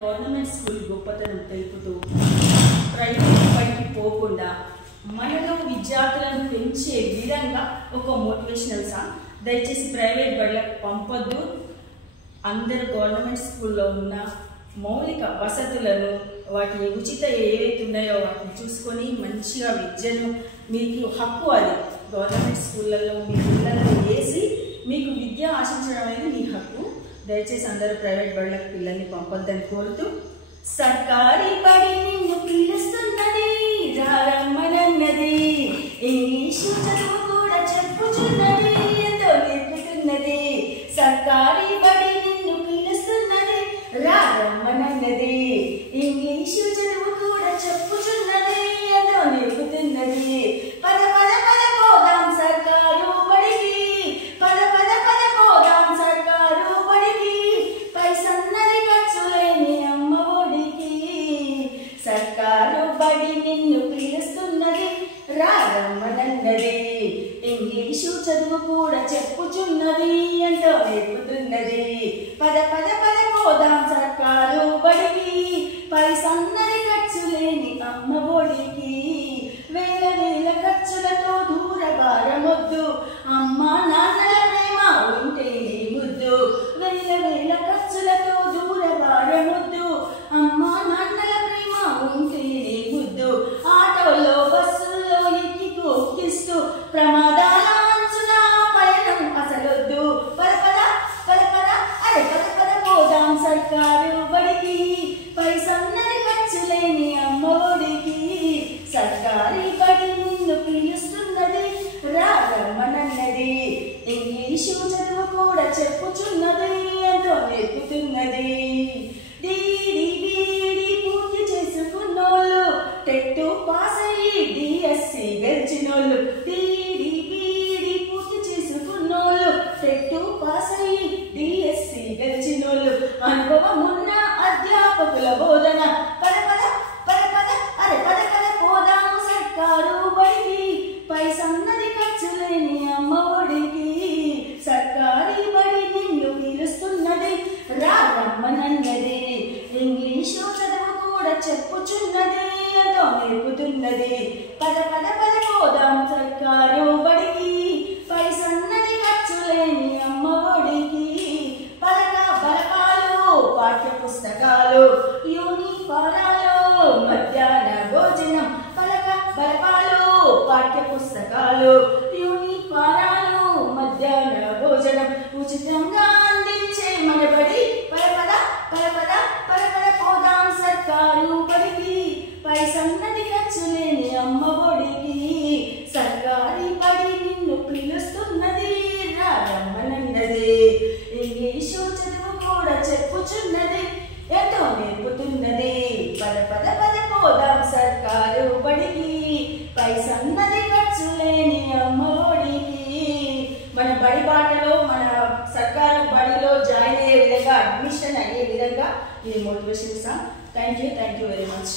Government school గొప్పతనం తెలుపుతూ private పైకి పోకుండా మనలో విద్యార్థులను పెంచే విధంగా ఒక మోటివేషనల్ సాంగ్. దయచేసి ప్రైవేట్ బడులకు పంపొద్దు. అందరూ గవర్నమెంట్ స్కూల్లో ఉన్న మౌలిక వసతులను వాటి ఉచిత ఏవైతే ఉన్నాయో వాటిని చూసుకొని మంచిగా విద్యను, మీకు హక్కు అది గవర్నమెంట్ స్కూళ్ళల్లో మీ పిల్లలను వేసి మీకు విద్య ఆశించడం అనేది మీ హక్కు. దయచేసి అందరూ ప్రైవేట్ బడులకు పిల్లల్ని పంపొద్దని కోరుతూ, సర్కారీ బడి నిన్ను పిలుస్తున్నది, రారమ్మనన్నది, ఇంగ్లీషు చదువు కూడా చెప్పుచున్నది, ఎంతో నేర్పుతున్నది. సర్కారీ బడి నిన్ను పిలుస్తున్నది, రారమ్మనన్నది, ఇంగ్లీషు చదువు కూడా చెప్పుచున్నది, ఎంతో నేర్పుతున్నది. పద పద పద పోదాం సర్కారు బడికి, పద పద పద పోదాం సర్కారు బడికి, పైసన్నది ఖర్చు లేని అమ్మ ఒడికి. సర్కారు బడి నిన్ను పిలుస్తున్నది, రారమ్మనన్నది, ఇంగ్లీషు చదువు కూడా చెప్పుచున్నది, ఎంతో నేర్పుతున్నది. పద పద పద పోదాం సర్కారు బడికి, పైసన్నది ఖర్చు లేని అమ్మ ఒడికి. వేల వేల ఖర్చులతో దూర భారమొద్దు, అమ్మా నాన్నల ప్రేమ ఉంటే ముద్దు. వేల వేల ఖర్చులతో దూర భారమొద్దు, అమ్మా నాన్నల ప్రేమ ఉంటే ముద్దు. ఆటోలో బస్సుల్లో ఎక్కి తోకిస్తూ ప్రమాదాల అంచున పయనం అసలొద్దు. పద పద పద పద అరే పద పద పోదాం సర్కారు బడికి, పైసన్నది ఖర్చు లేని అమ్మ ఒడికి. సర్కారీ బడి నిన్ను పిలుస్తున్నది, రారమ్మనన్నది, ఇంగ్లీషు చదువు కూడా చెప్పుచున్నది, ఎంతో నేర్పుతున్నది. డీడీ బీడీ పూర్తి చేసుకున్నోళ్ళు, టెట్ పాస్ అయ్యి డిఎస్సి గెలిచినోళ్ళు. డీడీ బీడీ పూర్తి చేసుకున్నోళ్ళు, టెట్ పాస్ అయ్యి డిఎస్సి గెలిచినోళ్ళు. అనుభవం ఉన్న అధ్యాపకుల బోధన, పద పద పద పద అరే పద పద పోదాము సర్కారు బడికి, పైసన్నది ఖర్చు లేని అమ్మ ఒడికి. సర్కారీ బడి నిన్ను పిలుస్తున్నది, రారమ్మనన్నది, ఇంగ్లీషు చదువు కూడా చెప్పుచున్నది, ఎంతో నేర్పుతున్నది. పద పద పద పోదాం సర్కారు బడికి, పైసన్నది ఖర్చు లేని అమ్మ ఒడికి. పలక బలకాలు పాఠ్య పుస్తకాలు యూనిఫారాలు మధ్యాహ్న భోజనం. పలక బలకాలు పాఠ్య పుస్తకాలు యూనిఫారాలు మధ్యాహ్న భోజనం ఉచితంగా అందించే మన బడి. పద పద పద పద పద పద పోదాం సర్కారు బడికి, పైసన్నది ఖర్చు లేని అమ్మ ఒడికి. సర్కారీ బడి నిన్ను పిలుస్తున్నది, రారమ్మనన్నది, ఇంగ్లీషు చదువు కూడా చెప్పుచున్నది, ఎంతో నేర్పుతున్నది. పద పద పద పోదాం సర్కారు బడికి, పైసన్నది ఖర్చు లేని అమ్మ ఒడికి. మన బడి బాటలో మన సర్కారు బడిలో జాయిన్ అయ్యే విధంగా, అడ్మిషన్ అయ్యే విధంగా ఇది motivation song. Thank you very much.